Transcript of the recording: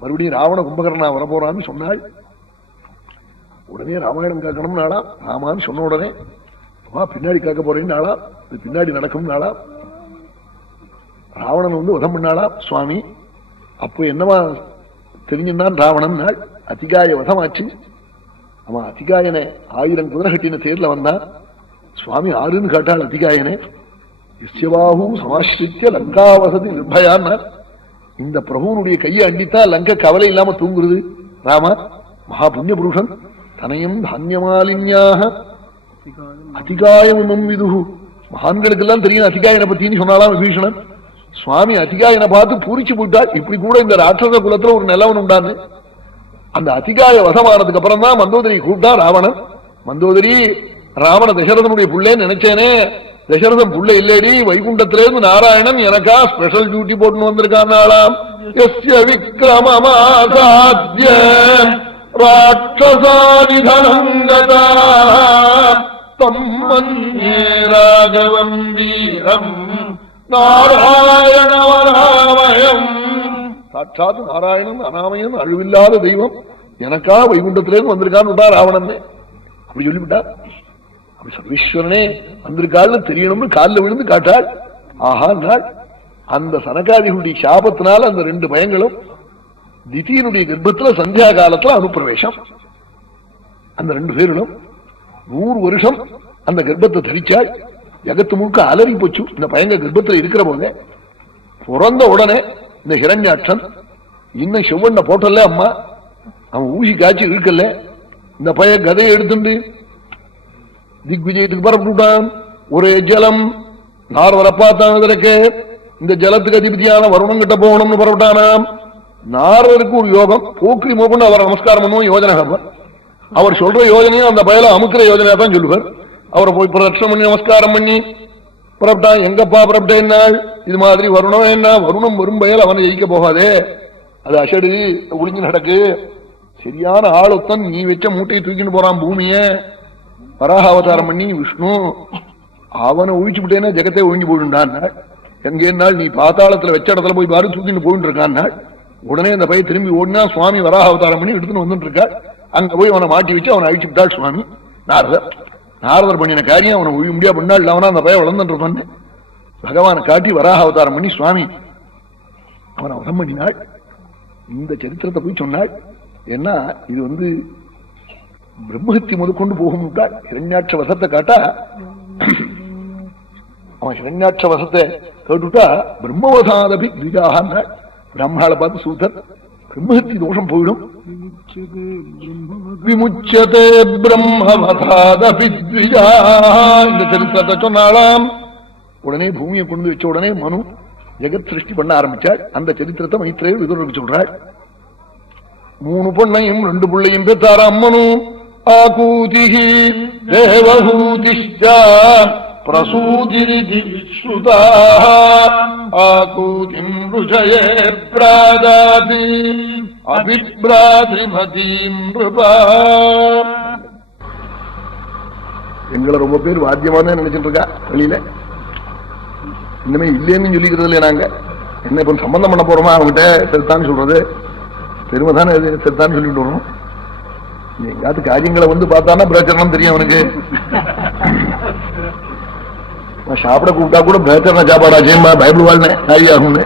மறுபடியும் ராவண கும்பகர்ணா வரப்போறான்னு சொன்னாள். உடனே ராமாயணம் கேட்கணும் நாளா, ராமான்னு சொன்ன உடனே அம்மா பின்னாடி கேட்க போறேன்னு நாளா, இது பின்னாடி நடக்கும் நாளா. ராவணன் வந்து வதம் பண்ணாளா சுவாமி. அப்போ என்னவா தெரிஞ்சுன்னான் ராவணன் நாள் அதிகாய வதமாச்சு. அவன் அதிகாயனை 1000 குதிரை கட்டின தேர்ல வந்தான். சுவாமி ஆறுன்னு கேட்டாள் அதிகாயனே. யஸ்யவாஹு சமாஸ்ரித்ய லங்காவசதி நிர்பயான்னா, இந்த பிரபுனுடைய கையை அண்டித்தா லங்க கவலை இல்லாம தூங்குறது. ராம மகா புண்ணிய புருஷன் தனையும் தானியமாலின்யாக அதிகாயம் விதுகு. மகான்களுக்கெல்லாம் தெரியும் அதிகாயனை பத்தின்னு சொன்னாலாம் விபீஷணன். சுவாமி அதிகாயனை பார்த்து பூரிச்சு போட்டாள். இப்படி கூட இந்த ராட்சச குலத்துல ஒரு நிலவன் உண்டான்னு. அந்த அதிகாய வசமானதுக்கு அப்புறம் தான் மந்தோதரி கூப்பிட்டா ராவணன். மந்தோதரி ராவண தசரதனுடைய புள்ளேன்னு நினைச்சேனே, தசரதன் புள்ள இல்லடி, வைகுண்டத்திலேருந்து நாராயணன் எனக்கா ஸ்பெஷல் டியூட்டி போட்டுன்னு வந்திருக்கானாலாம். யஸ்ய விக்ரமமாசாத்ய ராட்சசானிதனம் கதா தம் மன்யே ராகவம் வீரம் நாராயண வராமயம். சாட்சாத் நாராயணன் அனாமயன் அழிவில்லாத தெய்வம் எனக்கா வைகுண்டத்திலேருந்து வந்திருக்கான்னு ராவணன் அப்படி சொல்லிவிட்டார். அப்படி சர்வீஸ்வரனே வந்திருக்காள்னு தெரியணும்னு காலில் விழுந்து காட்டாள். ஆஹா நாள் அந்த சனகாதிகளுடைய சாபத்தினால அந்த 2 பயங்களும் திதியினுடைய கர்ப்பத்துல சந்தியா காலத்துல அனுப்பிரவேசம். அந்த 2 பேர்களும் 100 வருஷம் அந்த கர்ப்பத்தை தரிச்சாள். ஜகத்து முழுக்க அலறி போச்சு. இந்த பயங்க கர்ப்பத்துல இருக்கிற போதே பிறந்த உடனே இந்த ஹிரண்யாட்சன் இன்னும் செவ்வண்ண போட்டல அம்மா, அவன் ஊசி காய்ச்சி இருக்கல. இந்த பைய கதையை எடுத்துட்டு திக்விஜயத்துக்கு பரப்பிட்டான். ஒரே ஜலம் நார்வரை பார்த்தானதற்கு இந்த ஜலத்துக்கு அதிபதியான வருணம் கிட்ட போகணும்னு பரப்பிட்டானாம். நார்வருக்கு ஒரு யோகம், போக்கிரி மோகன் அவரை நமஸ்காரம் பண்ணுவோம் யோஜனை. அவர் சொல்ற யோஜனையும் அந்த பயல அமுக்கிற யோஜனையா தான் சொல்லுவார். அவரை போய் பிரதட்சணம் பண்ணி நமஸ்காரம் பண்ணி புறப்பட்டான். எங்கப்பா புறப்பட்டேன்னாள். இது மாதிரி வருணம் என்ன, வருணம் வரும் பயல் அவனை ஜெயிக்க போகாதே, அது அசடு ஒளிஞ்சு நடக்கு. சரியான ஆளுத்தன் நீ வச்ச மூட்டையை தூக்கின்னு போறான் பூமிய. வராக அவதாரம் பண்ணி விஷ்ணு அவனை ஒழிச்சு விட்டேன்னா ஜெகத்தை ஒழிஞ்சு போயிட்டான். எங்கேன்னாள் நீ பாத்தாளத்துல வச்ச இடத்துல போய் பாரு தூக்கின்னு போயிட்டு இருக்கான். உடனே அந்த பையன் திரும்பி ஓடினா சுவாமி வராக அவதாரம் பண்ணி எடுத்துன்னு வந்துட்டு இருக்கா. அங்க போய் அவனை மாட்டி வச்சு அவனை அழிச்சு விட்டாள் சுவாமி. நாரதர் பண்ணின காரியம் அவனை ஒழி முடியா பண்ணாள். அவனா அந்த பையன் வளர்ந்துட்டு பகவானை காட்டி வராக அவதாரம் பண்ணி சுவாமி அவனை வதம் பண்ணினாள். இந்த சரித்திரத்தை போய் சொன்னாள். ஏன்னா இது வந்து பிரம்மஹத்தி முதற்கொண்டு போகும். ஹிரண்யாட்ச வசத்தை காட்டா அவன் ஹிரண்யாட்ச வசத்தை கேட்டுட்டா பிரம்மவசாதபி திஜாக பிரம்மாளை பார்த்து சூதர் பிரம்மஹத்தி தோஷம் போயிடும். விமுச்சதே பிரம்மவசாதபி திஜா இந்த சரித்திரத்தை சொன்னாலாம். உடனே பூமியை கொண்டு வச்ச உடனே மனு ஜெகத் சிருஷ்டி பண்ண ஆரம்பிச்சாள். அந்த சரித்திரத்தை மைத்ரேயர் விதுரருக்கு சொல்றாள். 3 பொண்ணையும் 2 பிள்ளையும் பெற்றார் அம்மனு. ஆகூதிஹி தேவஹூதிஷ்சா பிரசூதிரிதி விஸ்ருதா ஆகூதிம் ருஜயே பிராதாதி அபிப்ராதிமதீம் ருபா. எங்களை ரொம்ப பேர் வாத்தியமான நினைச்சிட்டு இருக்கா வெளியில. இன்னமே இல்லைன்னு சொல்லிக்கிறது இல்லையா? நாங்க என்ன இப்ப சம்பந்தம் பண்ண போறோமா அவங்ககிட்ட செலுத்தான்னு சொல்றது பெருமை தானே. செலுத்தான்னு சொல்லிட்டு வரோம். எங்காத்து காரியங்களை வந்து பார்த்தானா பிரச்சனை தெரியும் அவனுக்கு. சாப்பிட கூப்பிட்டா கூட பிரச்சனை சாப்பாடா செய்யுமா பயப்படுவாள்னே நாய் ஆகும்னு.